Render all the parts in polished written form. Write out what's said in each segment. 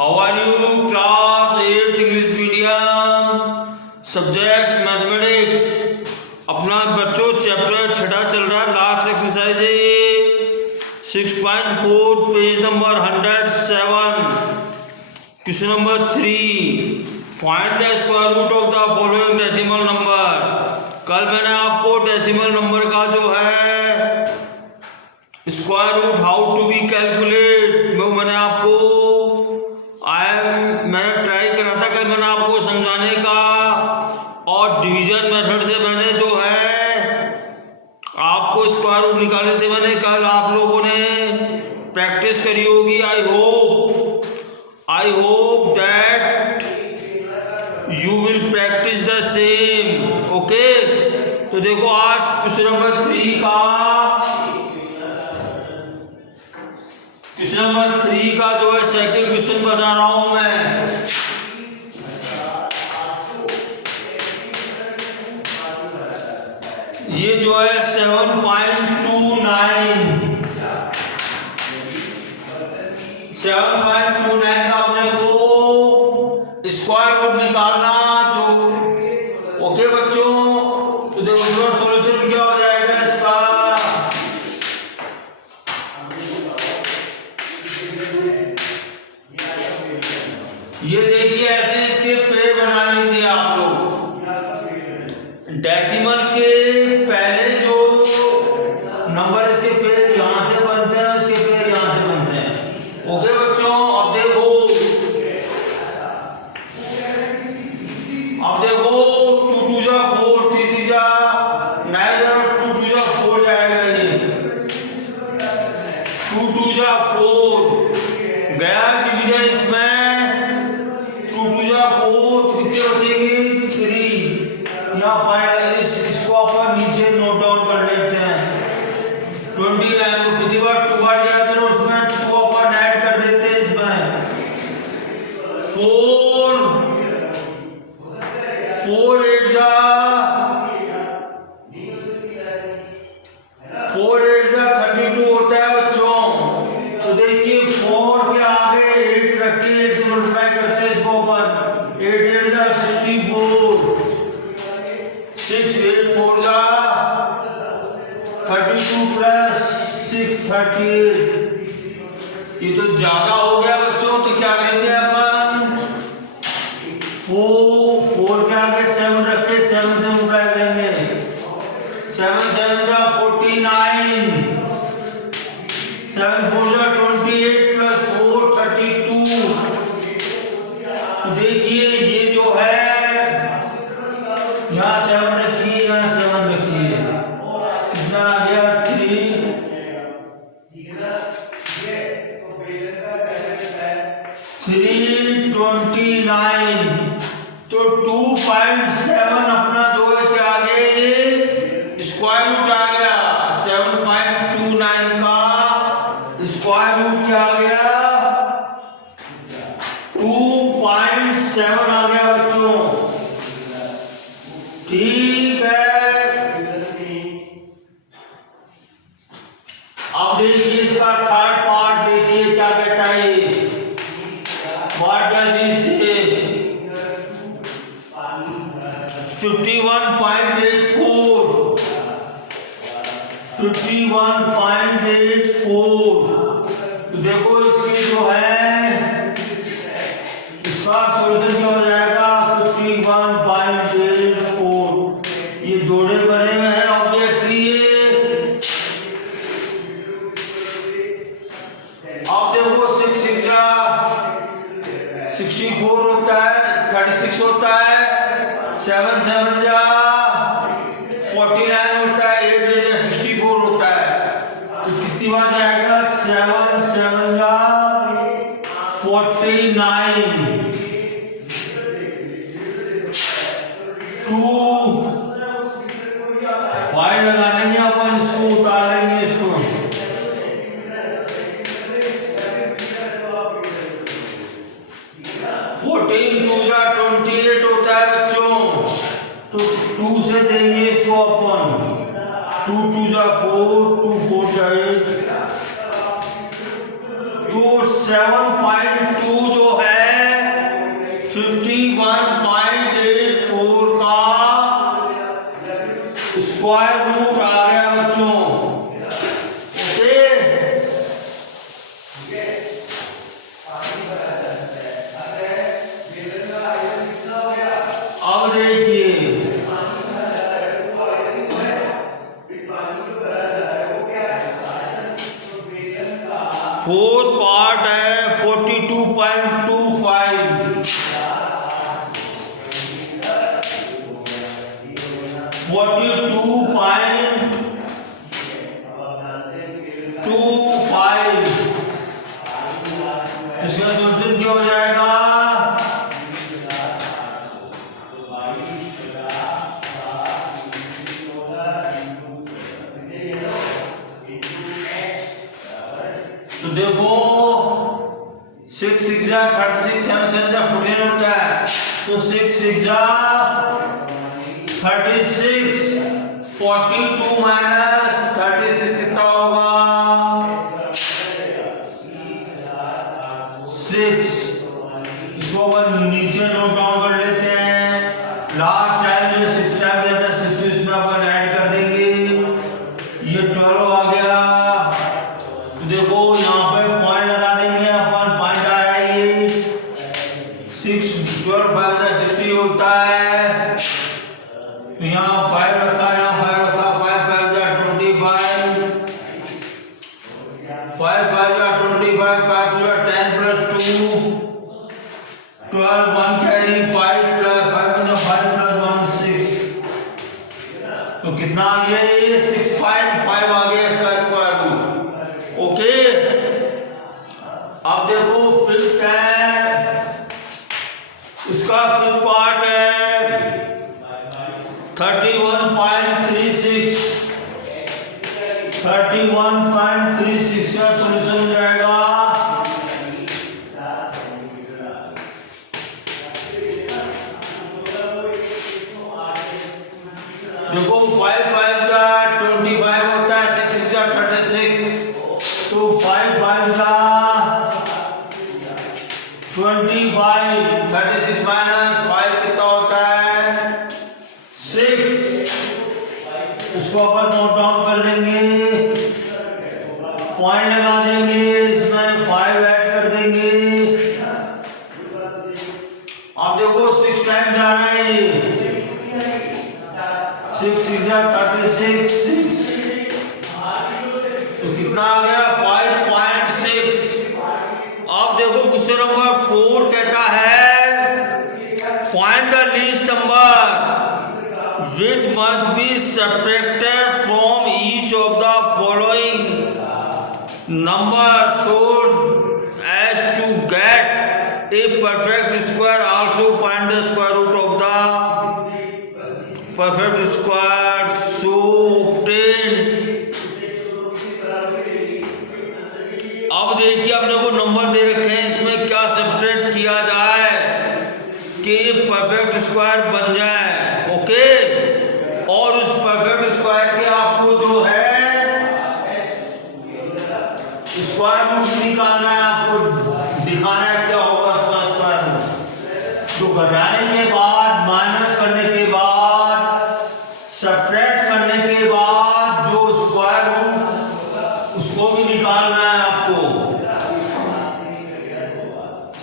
How are you class 8 English medium subject mathematics. अपना बच्चों chapter छठा चल रहा है, लास्ट एक्सरसाइज है ये 6.4 page number 107 question number 3 find the square root of the following decimal number. कल मैंने आपको डेसिमल नंबर का जो है square root how to be calculate वो मैंने आपको मैंने ट्राई करा था कल मैंने आपको समझाने का, और डिवीजन मेथड से मैंने जो है आपको स्क्वायर रूट निकाले थे। मैंने कल आप लोगों ने प्रैक्टिस करी होगी। I hope that you will practice the same. Okay, तो देखो आज क्वेश्चन नंबर 3 का जो है सेकंड क्वेश्चन बता रहा हूं मैं। ये जो है 7.29 का अपने को स्क्वायर रूट निकालना जो। ओके बच्चों, तो देखो सॉल्यूशन क्या हो जाएगा इसका। ये देखिए ऐसे इसके पेड़ बनाने थे आप लोग। डेसिमल के पहले जो नंबर इसके पेड़ यहां से बनते हैं, इसके पेड़ यहां से बनते हैं। ओके बच्चों, अब देखो 2 2 जा 4 3 3 जा 9 2 2 जा 4 जाएगा ये 2 2 जा 4 गया डिवीजन इसमें 2 2 जा 4 कितने बचेंगे 3। यहाँ इसको अपन नीचे नोट डाउन कर लेते हैं। 29 को किसी बार 2 बार जाते हैं उसमें 2 अपन ऐड कर देते हैं इसमें 4 8 जा 32 होता है बच्चों। तो देखिए 4 के आगे 8 रख के 8 से मल्टीप्लाई करते हैं इसको अपन 8 8 जा 64 6 8 4 जा 32 प्लस 6 38। ये तो ज्यादा हो गया बच्चों, तो क्या करेंगे अपन 4 के आगे 7 रख के 7 से मल्टीप्लाई करेंगे 7 7 जा 49 7 4 जा 28 प्लस 4 32। देखिए ये जो है यहाँ 7 रखिए, यहाँ 7 रखिए, कितना आ गया 3 329। तो 2.7 अपना जो है क्या आ गया, ये स्क्वायर रूट आ गया। 7.29 का स्क्वायर रूट क्या आ गया 2.7 आ गया बच्चों। ठीक है, अब देखिए इसका थर्ड पार्ट देखिए क्या कहता है। व्हाट डज ही से 51.84। तो देखो इसकी जो है इसका सॉल्यूशन क्या हो जाएगा 51.84। ये जोड़े बने हुए हैं ऑब्वियसली। अब देखो 6 6 जा 64 होता है 36 होता है 7 7 जा 49 होता है 8 8 जा 64 होता है। तो कितनी बार जाएगा 7 7 जा 49 2 वाई लगा लेंगे अपन, इसको उतारेंगे इसको 14 2 जा 28 होता है बच्चों। तो 2 से देंगे इसको अपन 2 2 जा 4 2 4 जा 8। तो 7.2 जो है फोर्थ पार्ट है 42.25। 42.25 इसका सोल्यूशन क्या हो जाएगा? तो देखो 6 6 जा 36, 7 7 जा 14 होता है, तो 6 6 जा 36, 42 माइनस 36 कितना होगा? 6। इसको अपन नीचे नोट डाउन कर लेते हैं। लास्ट टाइम जो 6 टाइम गया था 6 इसमें अपन ऐड कर देंगे, ये 12 आ गया। तो देखो यहाँ पे पॉइंट लगा देंगे अपन, पॉइंट आया ये 6 12 5 60 होता है। तो यहाँ 5 रखा, यहाँ 5 रखा, 5 5 जा 25, 5 5 जा 25, 5 जा 10 प्लस 2 12, 1 कैरी 5 प्लस 5 प्लस 1 6। तो कितना आ गया? ये 6.5 आ गया इसका स्क्वायर रूट। ओके, अब देखो फिफ्थ है, इसका फिफ्थ पार्ट है 31.36। 31.36 का सॉल्यूशन हो जाएगा। देखो 5 5 जा 25 होता है, 6 6 जा 36, तो 5 5 जा 25, 36 माइनस 5 कितना होता है? 6। इसको अपन नोट डाउन कर लेंगे, पॉइंट लगा देंगे, इसमें 5 ऐड कर देंगे। अब देखो 6 टाइम जा रहा है, 6 6 जा 36, 6 तो कितना आ गया? 5.6। अब देखो क्वेश्चन नंबर 4 कहता है find the least number which must be subtracted from each of the following numbers so as to get a perfect square. Also find the square root of the perfect square so obtained. अब देखिए अपने को number दे रखे हैं, इसमें क्या separate किया जाए कि परफेक्ट स्क्वायर बन जाए। ओके, और उस परफेक्ट स्क्वायर के आपको जो है स्क्वायर रूट निकालना है, आपको दिखाना है क्या होगा उसका स्क्वायर रूट। तो घटाने के बाद, माइनस करने के बाद, सब्ट्रैक्ट करने के बाद जो स्क्वायर रूट उसको भी निकालना है आपको।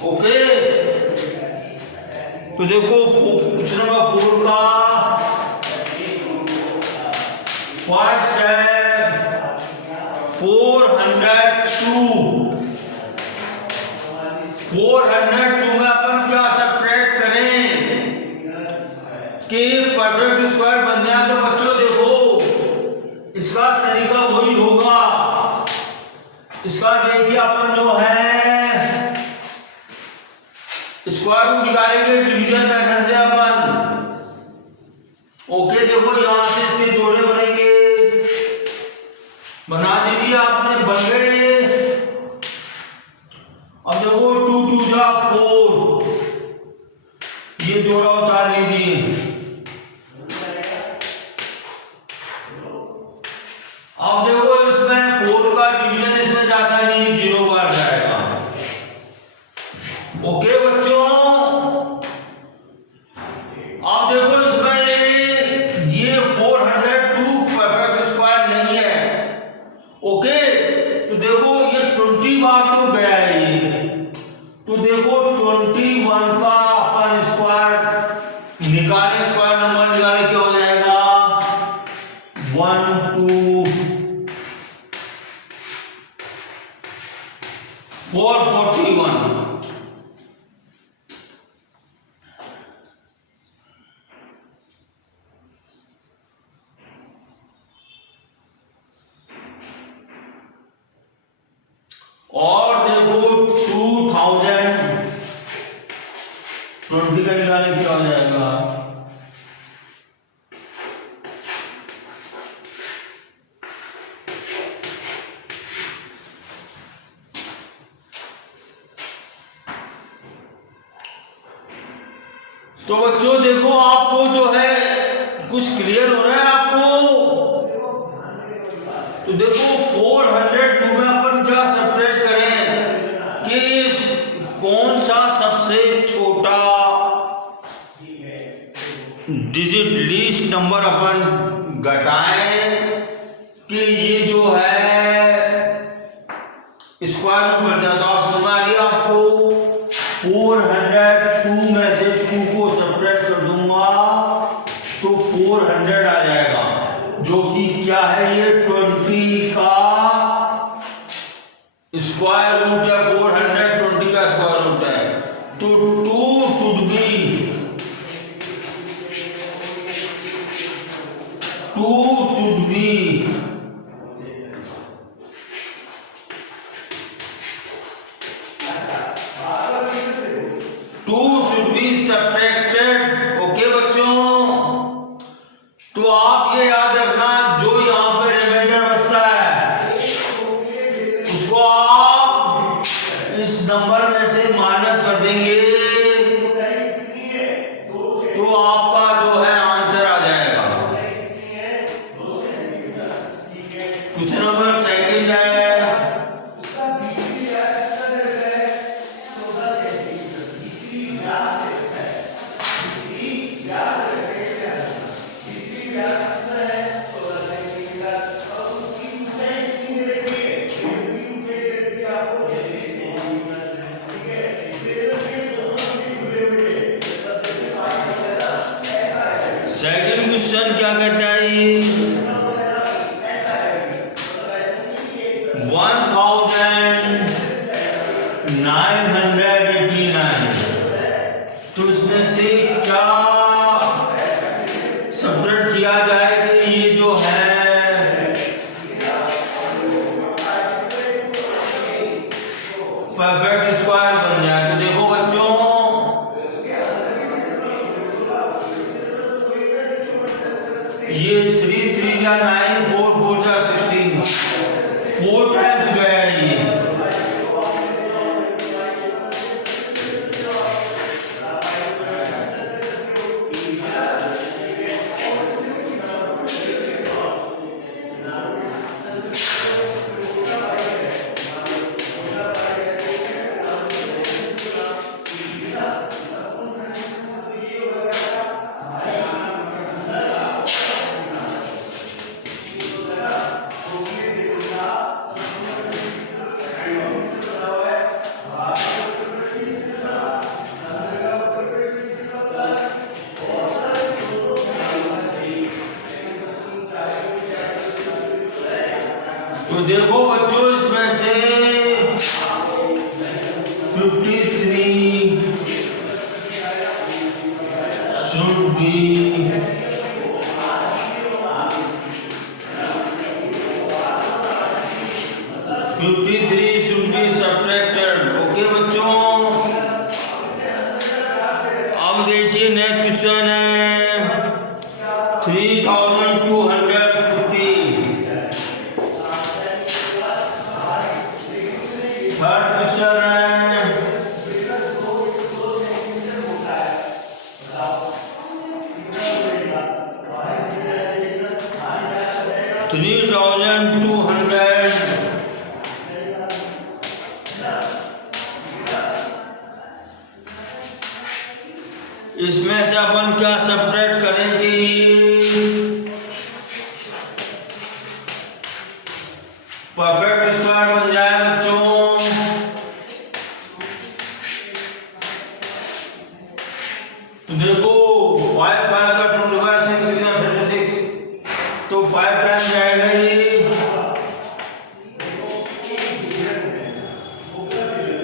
ओके, तो देखो क्वेश्चन नंबर 4 का फर्स्ट है 402। 402 में अपन क्या सब्ट्रैक्ट करें कि परफेक्ट स्क्वायर बन जाए? तो बच्चों देखो इसका तरीका वही होगा। इसका देखिए अपन जो है स्क्वायर रूट निकालेंगे डिवीजन मेथड से अपन। ओके, देखो यहां से इसके जोड़े बनेंगे, बना दीजिए आपने, बन गए। अब देखो 2 2 जा 4, ये जोड़ा उतार लीजिए। अब देखो इसमें 4 का डिवीजन इसमें जाता नहीं, 0 बार जाएगा। ओके बच्चों, अब देखो इसमें ये 402 परफेक्ट स्क्वायर नहीं है। ओके, तो देखो ये 20 बार तो गया है ये, तो देखो 21 का अपन स्क्वायर निकाले, स्क्वायर नंबर निकाले, क्या हो जाएगा? 1 2 441। और देखो 2020 का निकालें क्या हो जाएगा। तो बच्चों देखो आपको जो है कुछ क्लियर हो रहा है आपको। तो देखो 402 में अपन क्या सेपरेट करें कि कौन सा सबसे छोटा डिजिट लीस्ट नंबर अपन घटाएं कि ये जो है स्क्वायर रूट बन जाता। आप समझ आ गया आपको। 402 में से 2 को सेपरेट कर दूंगा तो 400 आ जाएगा, जो कि क्या है ये 20 का स्क्वायर रूट है। 420 का स्क्वायर रूट है। तो 2 should be 2 should be subtracted। Okay बच्चों, तो आप ये याद रखना जो यहां पे रिमाइंडर बचता है उसको आप इस नंबर में से माइनस कर देंगे तो आपका जो है आंसर आ जाएगा। क्वेश्चन नंबर सेकंड है। सेकंड क्वेश्चन क्या कहता है? 1989। तो इसमें से क्या सेपरेट किया जाए कि ये जो है परफेक्ट स्क्वायर बन जाए। तो देखो बच्चों ये 3 3 या 9, 4 4 या 16, 4 टाइम्स गया है ये। तो देखो बच्चों इसमें से 53 should be 53 should be subtracted। Okay बच्चों, अब देखिए नेक्स्ट क्वेश्चन है 3250। थर्ड क्वेश्चन है 3200। इसमें से अपन क्या सब्ट्रैक्ट करेंगे? परफेक्ट स्क्वायर बन जाए बच्चों। तो देखो 5 5 का 25 6 6 36, तो 5 टाइम जाएगा ये।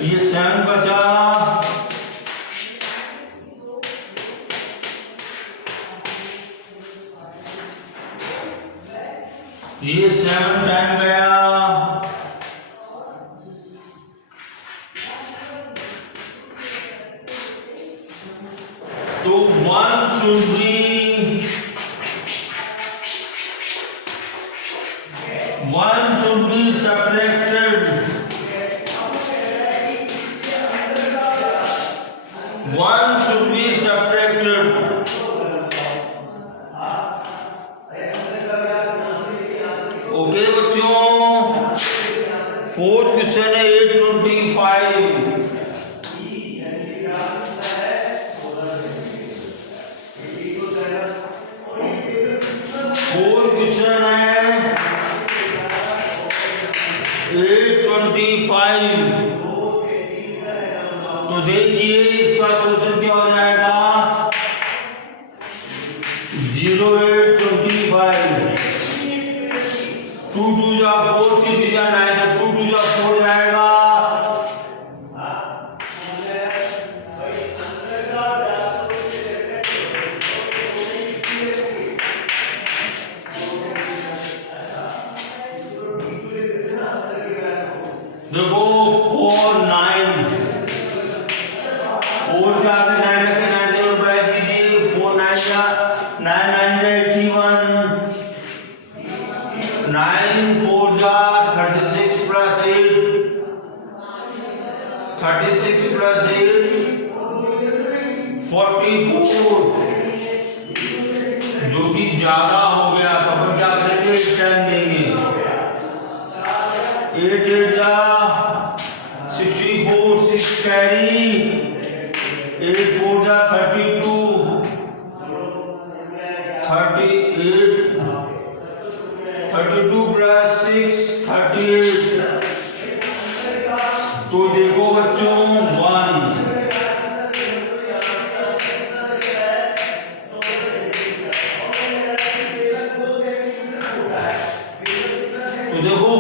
ये 7 बचा, ये 7 टाइम गया, तो 1 should be subtracted, 1 should be subtracted. Okay बच्चों, 4th क्वेश्चन है 825। 4th क्वेश्चन है 825। तो देखिए इसका सोल्यूशन क्या हो जाएगा, 0825, 2 2 जा 4, 3 3 जा 9, तो 2 2 जा 4 जाएगा, देखो 4 9, 4 के आगे 9 रखे, 9 से मल्टीप्लाई कीजिए, 4 9 जा 9 9 जा 81, 9 4 जा 36 प्लस 8, 36 प्लस 8 44, जो कि ज्यादा हो गया, तो अपन क्या करेंगे, 10 देंगे, 8 8 जा 64, 6 कैरी, 8 4 जा 32, 32 प्लस 6 38, तो देखो बच्चों 1, तो देखो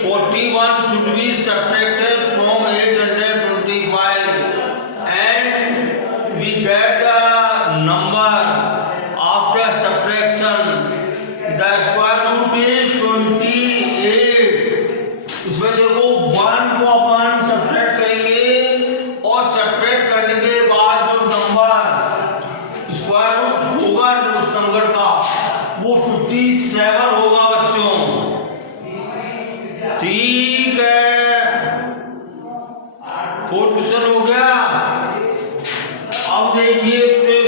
41 should be subtracted from 825 and we get the number after subtraction. The square root is 28. इसमें देखो 1 को अपन सब्ट्रैक्ट करेंगे और सब्ट्रैक्ट करने के बाद जो नंबर स्क्वायर रूट होगा उस नंबर का वो 57 होगा बच्चों। ठीक है, 4th क्वेश्चन हो गया। अब देखिए 5th,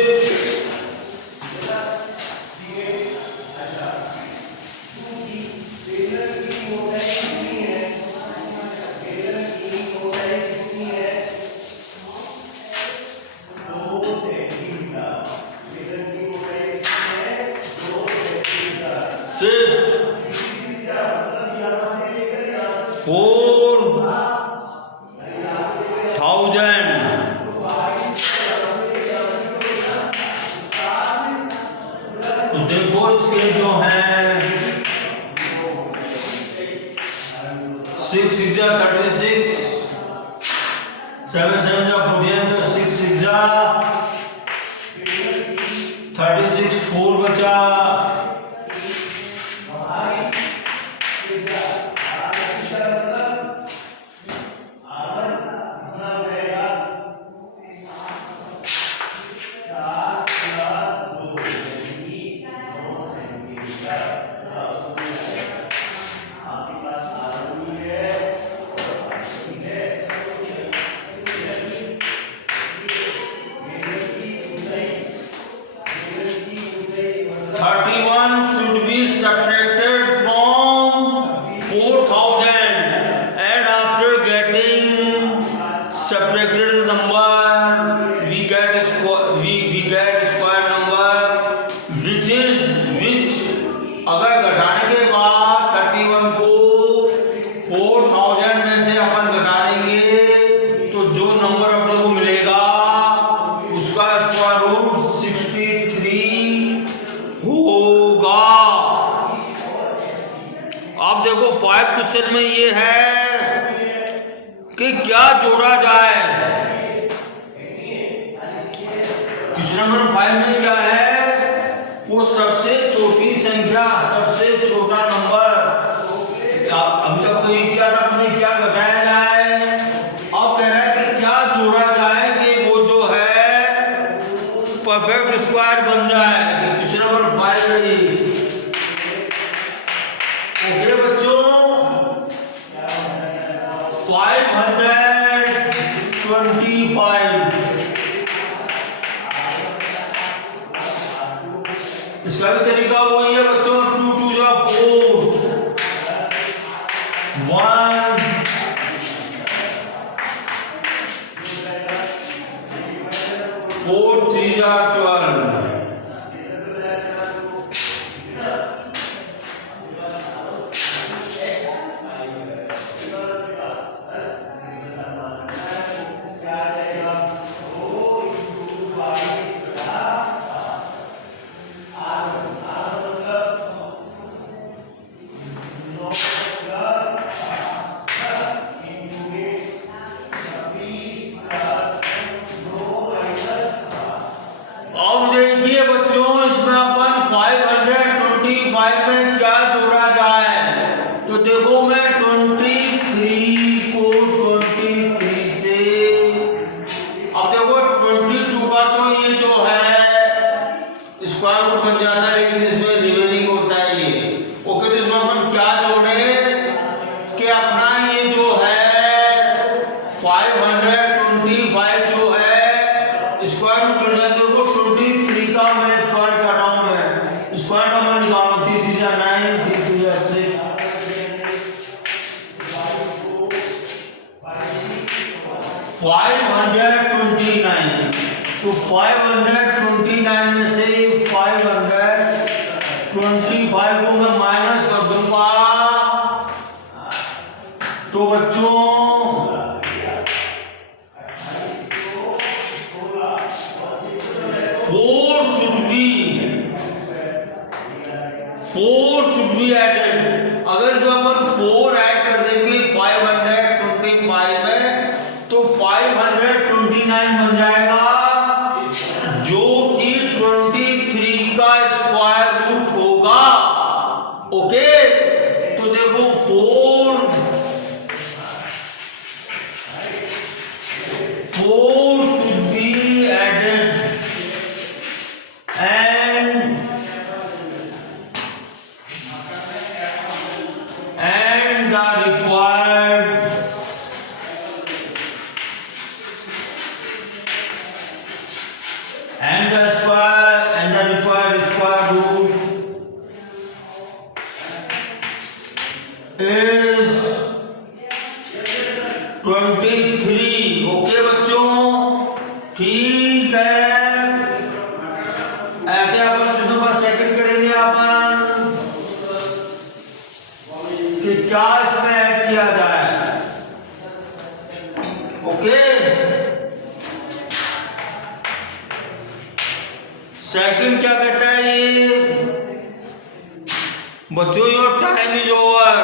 तो देखो इसके जो है 6 6 जा 36, 7 7 जा 49, तो 6 6 जा 36, 4 बचा, subtracted from 4000 and after getting subtracted the number we get square number which अगर घटाने के बाद 31 को 4000 में से अपन घटा देंगे तो जो नंबर अपने को मिलेगा उसका स्क्वायर रूट 63 होगा। अब देखो 5 क्वेश्चन में ये है कि क्या जोड़ा जाए। क्वेश्चन नंबर 5 में क्या है, वो सबसे छोटी संख्या, सबसे छोटा नंबर। अभी तक तो ये क्या था, अपने क्या घटाया जाए। अब कह रहा है कि क्या जोड़ा जाए कि वो जो है परफेक्ट स्क्वायर बन जाए। क्वेश्चन नंबर 5 है ये। ओके बच्चों, 525, इसका भी तरीका वही है बच्चों। 2 2 जा 4, 1 4 3 जा 12। अब देखिए बच्चों, इसमें अपन 525 में क्या जोड़ा जाए। तो देखो, मैं 23 को 23 से, अब देखो 22 का तो ये जो है स्क्वायर रूट बन जाता है, लेकिन इसमें रिमेनिंग होता है ये। ओके, तो इसमें अपन क्या जोड़े कि अपना ये जो है 525 जो है स्क्वायर रूट बन जाता है। 23 का मैं स्क्वायर कर रहा हूं, मैं स्क्वायर नंबर निकालो। 3 3 जा 9, 3 3 जा 6, 529। तो 529 में से 525 को मैं माइनस कर दूंगा। तो बच्चों 4 should be added। अगर जो अपन 4 ऐड कर देंगे 525 में, तो 529 बन जाएगा, जो कि 23 का स्क्वायर रूट होगा। ओके, तो देखो 4 should be added and the required square root is 23। Okay बच्चों, ठीक है। ऐसे अपन नंबर सेकंड करेंगे अपन कि क्या इसमें ऐड किया जाए। ओके, सेकंड क्या कहता है ये बच्चों, योर टाइम इज ओवर।